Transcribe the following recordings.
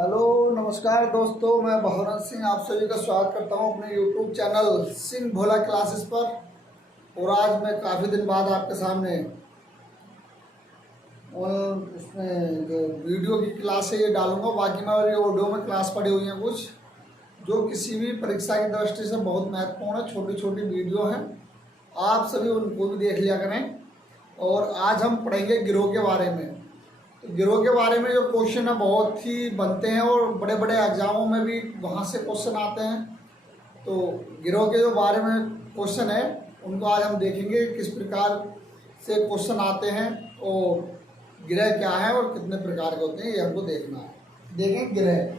Hello नमस्कार दोस्तों, मैं बहुरंज सिंह आप सभी का स्वागत करता हूं अपने यूट्यूब चैनल सिंह भोला क्लासेस पर। और आज मैं काफ़ी दिन बाद आपके सामने और उसमें जो वीडियो की क्लास है ये डालूंगा। बाकी मेरी ऑडियो में क्लास पड़ी हुई हैं कुछ जो किसी भी परीक्षा की दृष्टि से बहुत महत्वपूर्ण है। छोटी छोटी वीडियो हैं, आप सभी उनको भी देख लिया करें। और आज हम पढ़ेंगे गिरोह के बारे में। तो गिरोह के बारे में जो क्वेश्चन है बहुत ही बनते हैं और बड़े बड़े एग्जामों में भी वहाँ से क्वेश्चन आते हैं। तो गिरोह के जो बारे में क्वेश्चन है उनको आज हम देखेंगे किस प्रकार से क्वेश्चन आते हैं और गिरह क्या है और कितने प्रकार के होते हैं ये हमको देखना है। देखें गिरह।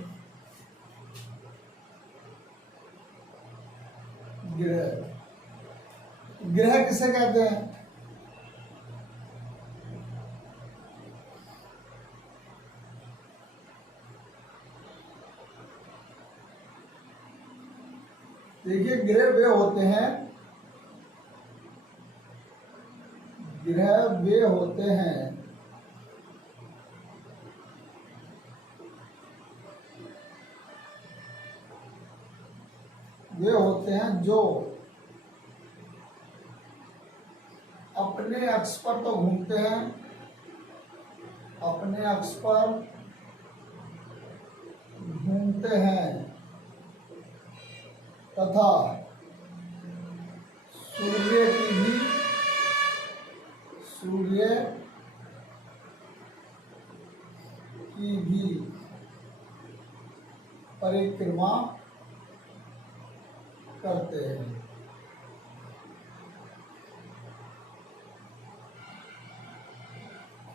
गिरह गिरह किसे कहते हैं? देखिए गिरह वे होते हैं, गिरह वे होते हैं जो अपने अक्ष पर तो घूमते हैं, अपने अक्ष पर घूमते हैं तथा सूर्य की भी परिक्रमा करते हैं।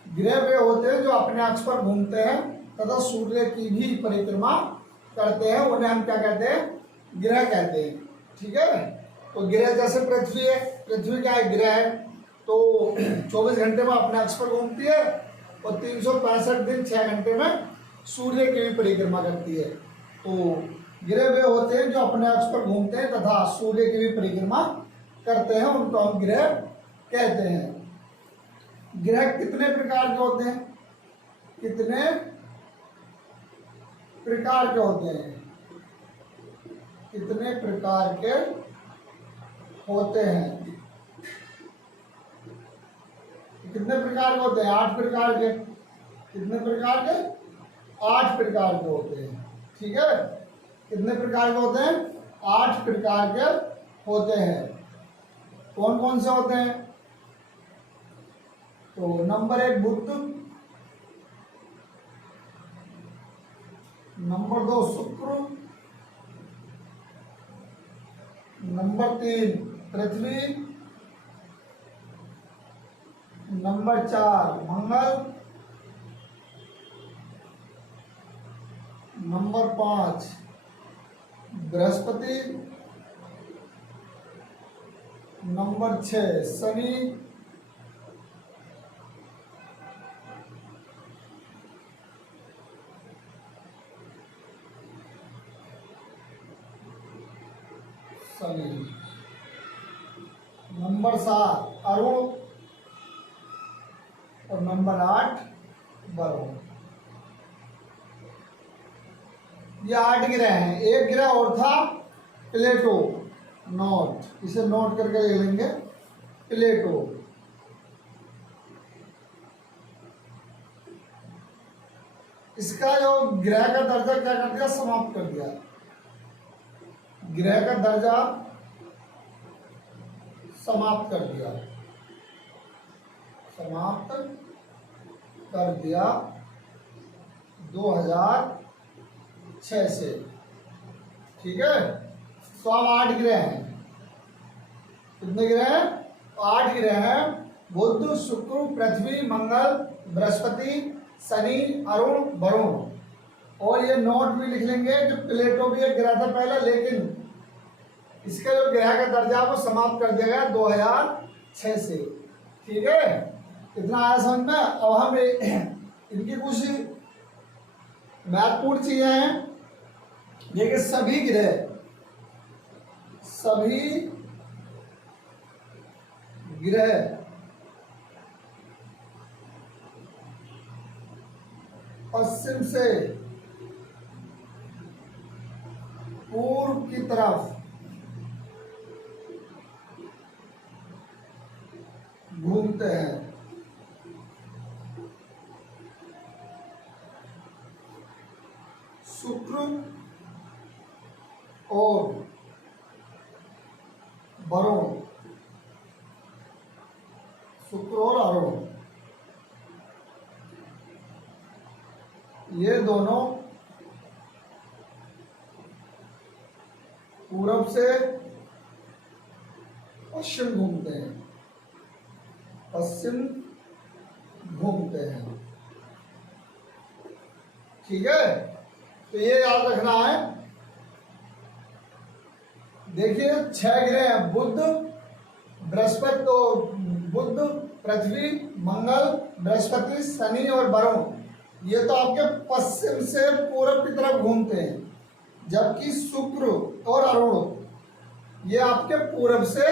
गिरह वे होते हैं जो अपने अक्ष पर घूमते हैं तथा सूर्य की भी परिक्रमा करते हैं, उन्हें हम क्या कहते हैं? गिरह कहते हैं। ठीक है, तो गिरह जैसे पृथ्वी है, पृथ्वी क्या है? गिरह है। तो 24 घंटे में अपने अक्ष पर घूमती है और 365 दिन 6 घंटे में सूर्य की भी परिक्रमा करती है। तो गिरह वे होते हैं जो अपने अक्ष पर घूमते हैं तथा सूर्य की भी परिक्रमा करते हैं, उनको हम गिरह कहते हैं। गिरह कितने प्रकार के होते हैं? कितने प्रकार के होते हैं? कितने प्रकार के होते हैं? कितने प्रकार के होते हैं? 8 प्रकार के। कितने प्रकार के? 8 प्रकार के होते हैं। ठीक है, कितने प्रकार के होते हैं? 8 प्रकार के होते हैं। कौन कौन से होते हैं? तो नंबर 1 बुध, number 2 Shukra, number 3 Prithvi, number 4 Mangal, number 5 Brihaspati, number 6 Shani, number 7 Arun और नंबर 8 वरुण। ये 8 ग्रह हैं। एक ग्रह और था प्लेटो, नोट, इसे नोट करके ले लेंगे। प्लेटो इसका जो ग्रह का दर्जा क्या कर दिया? समाप्त कर दिया। ग्रह का दर्जा समाप्त कर दिया, समाप्त कर दिया 2006 से। ठीक है, तो अब 8 ग्रह हैं। कितने ग्रह हैं? 8 ग्रह हैं। बुध, शुक्र, पृथ्वी, मंगल, बृहस्पति, शनि, अरुण, वरुण। और ये नोट भी लिख लेंगे कि प्लेटो भी एक ग्रह था पहले, लेकिन इसका जो ग्रह का दर्जा वो समाप्त कर दिया गया 2006 से। ठीक है, इतना आया समझ में। अब हम इनकी कुछ महत्वपूर्ण चीजें हैं। देखिए सभी ग्रह पश्चिम से पूर्व की तरफ घूमते हैं। शुक्र और वरुण, शुक्र और अरुण, ये दोनों पूरब से पश्चिम घूमते हैं, पश्चिम घूमते हैं। ठीक है, तो ये याद रखना है। देखिए 6 ग्रह हैं, बुध, बृहस्पति, तो बुध, पृथ्वी, मंगल, बृहस्पति, शनि और वरुण, ये तो आपके पश्चिम से पूरब की तरफ घूमते हैं, जबकि शुक्र और अरुण ये आपके पूरब से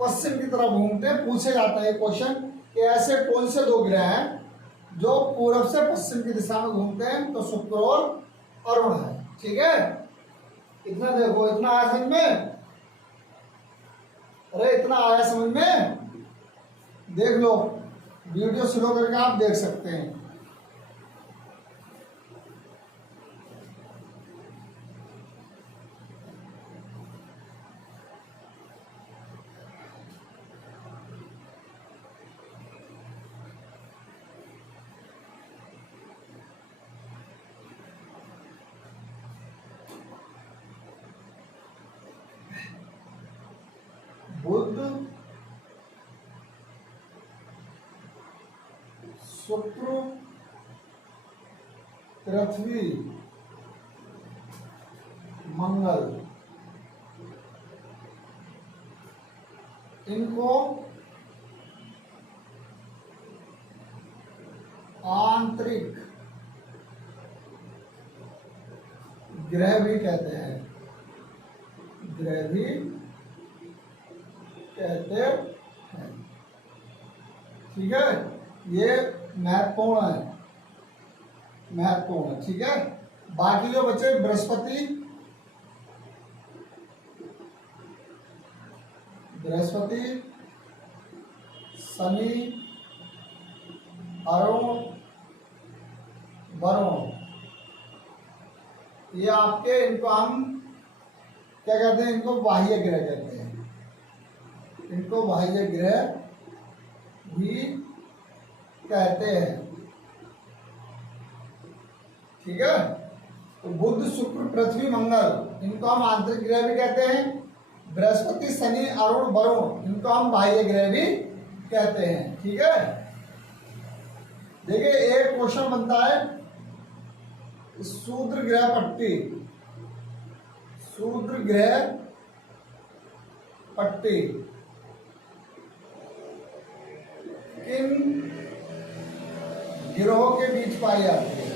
पश्चिम की तरफ घूमते हैं। पूछे जाता है क्वेश्चन कि ऐसे कौन से 2 ग्रह हैं जो पूरब से पश्चिम की दिशा में घूमते हैं, तो शुक्र और अरुण है। ठीक है, इतना देखो, इतना आया समझ में? अरे इतना आया समझ में? देख लो, वीडियो स्लो करके आप देख सकते हैं। बुध, शुक्र, पृथ्वी, मंगल, इनको आंतरिक ग्रह भी कहते हैं, ग्रह भी कहते हैं। ठीक है, ये महत्वपूर्ण है, महत्वपूर्ण है। ठीक है, बाकी जो बचे बृहस्पति, शनि, अरुण, वरुण, ये आपके, इनको हम क्या कहते हैं? इनको बाह्य ग्रह कहते हैं, इनको बाह्य ग्रह भी कहते हैं। ठीक है, तो बुध, शुक्र, पृथ्वी, मंगल, इनको हम आंतरिक ग्रह भी कहते हैं। बृहस्पति, शनि, अरुण, वरुण, इनको हम बाह्य ग्रह भी कहते हैं। ठीक है, देखिए एक क्वेश्चन बनता है, शूद्र ग्रह पट्टी, शूद्र ग्रह पट्टी किन गिरोह के बीच पाई जाती है?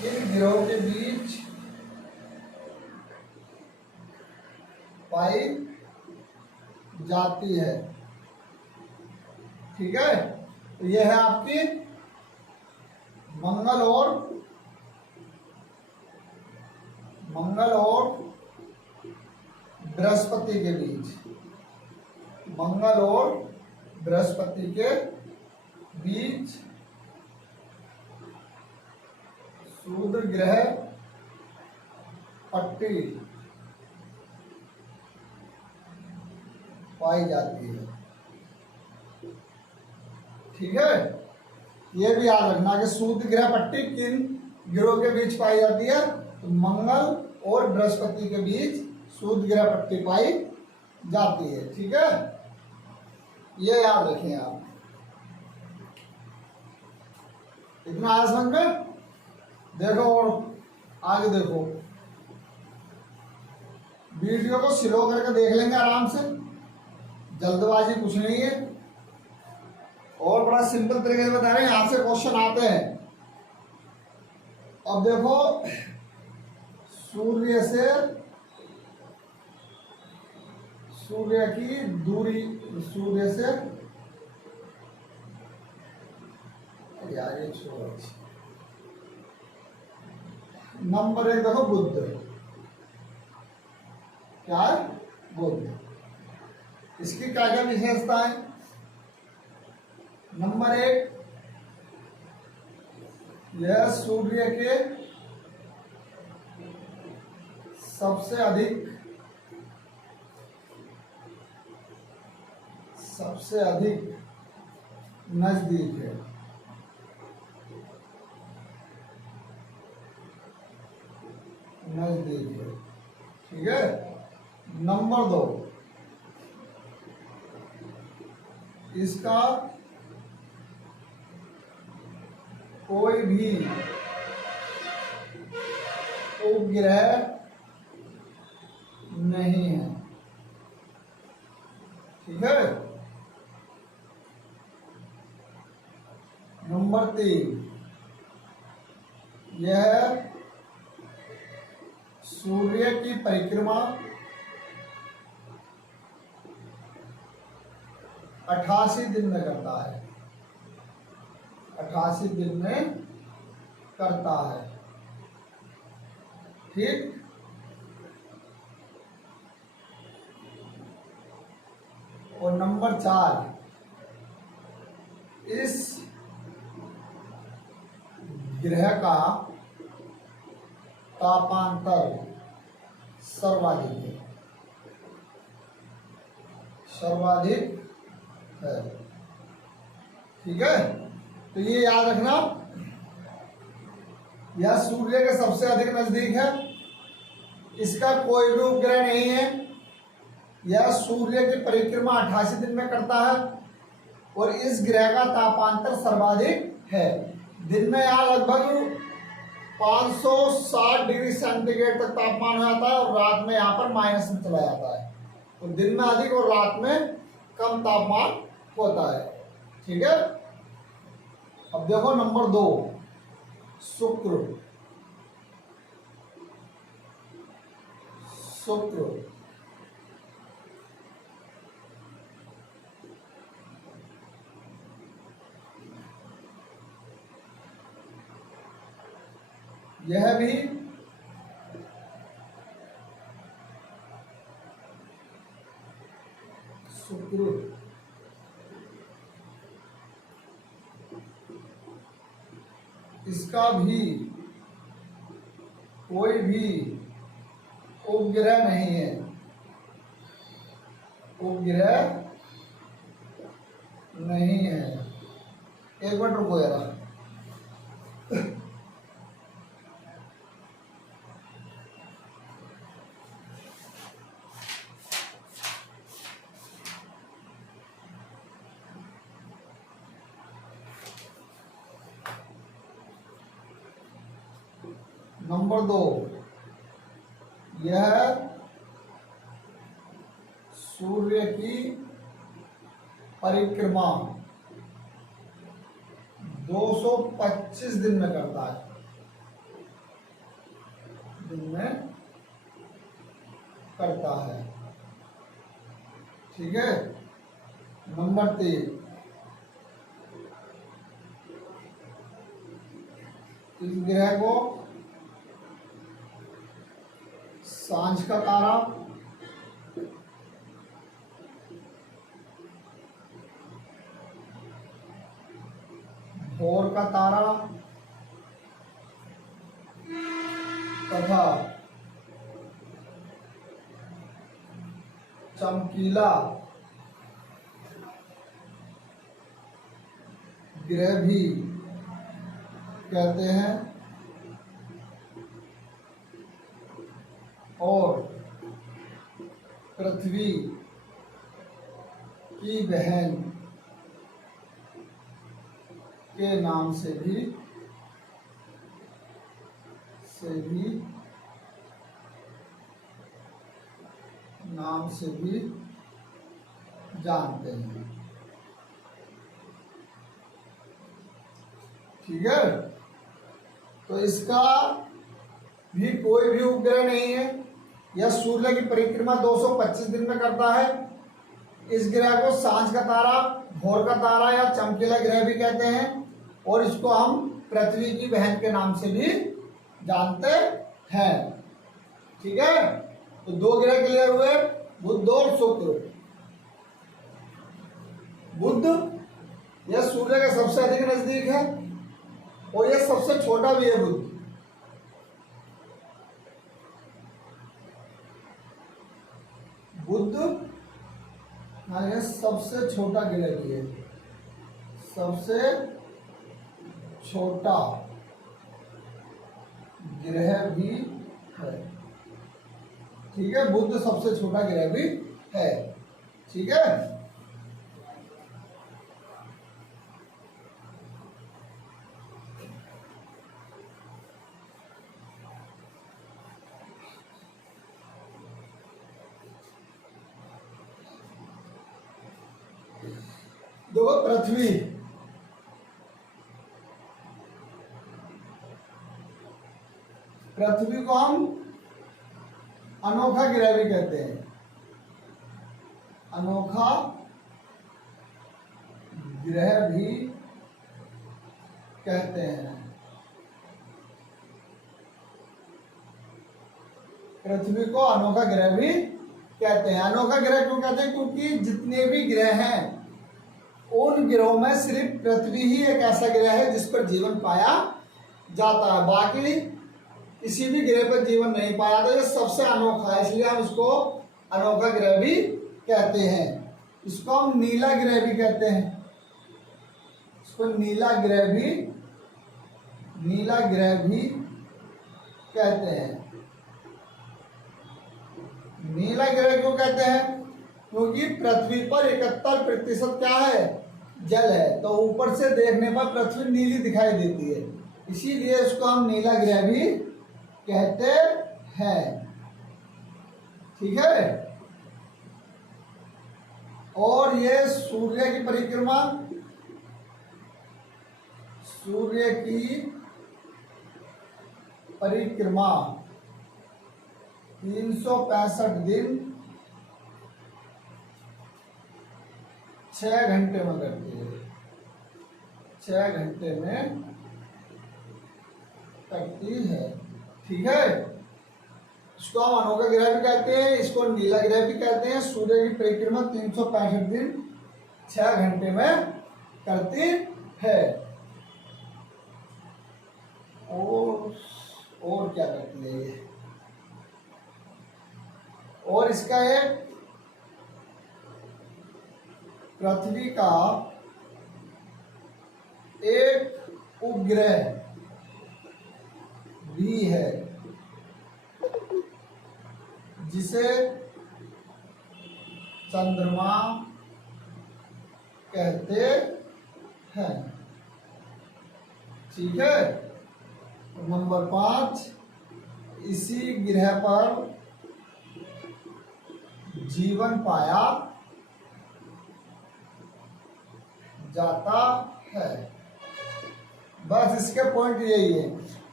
किन गिरोह के बीच पाई जाती है? ठीक है, तो यह है आपकी मंगल और बृहस्पति के बीच, मंगल और बृहस्पति के बीच शूद्र ग्रह पट्टी पाई जाती है। ठीक है, ये भी याद रखना कि शूद्र ग्रह पट्टी किन ग्रहों के बीच पाई जाती है? तो मंगल और बृहस्पति के बीच शूद्र ग्रह पट्टी पाई जाती है। ठीक है, ये याद रखें आप। इतना आया समझ में? देखो और आगे देखो, वीडियो को स्लो करके देख लेंगे आराम से, जल्दबाजी कुछ नहीं है, और बड़ा सिंपल तरीके से बता रहे हैं, यहां से क्वेश्चन आते हैं। अब देखो, सूर्य की दूरी, सूर्य से यार ये छोड़ो। नंबर 1 देखो, बुध, क्या है? गोल। इसकी क्या क्या विशेषता है? नंबर 1, यह सूर्य के सबसे अधिक नजदीक है। ठीक है। नंबर 2, इसका कोई भी उपग्रह नहीं है। ठीक है। नंबर 3, यह सूर्य की परिक्रमा 88 दिन में करता है। 88 दिन में करता है। ठीक। और नंबर 4, इस ग्रह का तापांतर सर्वाधिक है। ठीक है। तो ये याद रखना, यह सूर्य के सबसे अधिक नजदीक है, इसका कोई भी उपग्रह नहीं है, यह सूर्य की परिक्रमा 88 दिन में करता है और इस ग्रह का तापांतर सर्वाधिक है। दिन में यहाँ लगभग 560 डिग्री सेंटीग्रेड तक तापमान हो जाता है और रात में यहाँ पर माइनस में चला जाता है। तो दिन में अधिक और रात में कम तापमान होता है। ठीक है। अब देखो नंबर 2, शुक्र। यह भी शुक्र इसका भी कोई भी उपग्रह नहीं है। एक मिनट रुको जरा। नंबर 2, यह सूर्य की परिक्रमा 225 दिन में करता है। ठीक है। नंबर 3, इस ग्रह को सांझ का तारा, भोर का तारा तथा चमकीला ग्रह भी कहते हैं और पृथ्वी की बहन के नाम से भी जानते हैं। ठीक है। तो इसका भी कोई भी उपग्रह नहीं है। यह सूर्य की परिक्रमा 225 दिन में करता है। इस ग्रह को सांझ का तारा, भोर का तारा या चमकीला ग्रह भी कहते हैं और इसको हम पृथ्वी की बहन के नाम से भी जानते हैं। ठीक है। तो 2 ग्रह क्लियर हुए, बुध और शुक्र। बुध यह सूर्य के सबसे अधिक नजदीक है और यह सबसे छोटा भी है बुध। बुध यह सबसे छोटा ग्रह भी है, सबसे छोटा ग्रह भी है। ठीक है, बुध सबसे छोटा ग्रह भी है। ठीक है, देखो पृथ्वी, पृथ्वी को हम अनोखा ग्रह भी कहते हैं, अनोखा ग्रह भी कहते हैं। पृथ्वी को अनोखा ग्रह भी कहते हैं। अनोखा ग्रह क्यों कहते हैं? क्योंकि जितने भी ग्रह हैं उन ग्रहों में सिर्फ पृथ्वी ही एक ऐसा ग्रह है जिस पर जीवन पाया जाता है, बाकी किसी भी ग्रह पर जीवन नहीं पाया जाता। ये सबसे अनोखा है, इसलिए हम इसको अनोखा ग्रह भी कहते हैं। इसको हम नीला ग्रह भी कहते हैं, इसको नीला ग्रह भी कहते हैं। नीला ग्रह क्यों कहते हैं? क्योंकि पृथ्वी पर 71% क्या है? जल है, तो ऊपर से देखने पर पृथ्वी नीली दिखाई देती है, इसीलिए इसको हम नीला ग्रह भी कहते हैं। ठीक है, और ये सूर्य की परिक्रमा, सूर्य की परिक्रमा 365 दिन 6 घंटे में करती है, 6 घंटे में करती है। ठीक है, इसको हम अनोखा ग्रह भी कहते हैं, इसको नीला ग्रह भी कहते हैं। सूर्य की परिक्रमा 365 दिन 6 घंटे में करती है। और क्या करती है ये? और इसका एक पृथ्वी का एक उपग्रह भी है जिसे चंद्रमा कहते हैं। ठीक है, नंबर 5, इसी ग्रह पर जीवन पाया जाता है। बस इसके पॉइंट यही है,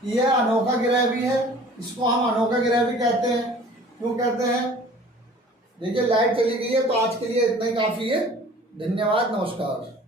यह अनोखा ग्रह भी है, इसको हम अनोखा ग्रह भी कहते हैं। क्यों कहते हैं? देखिए लाइट चली गई है, तो आज के लिए इतना ही काफी है। धन्यवाद, नमस्कार।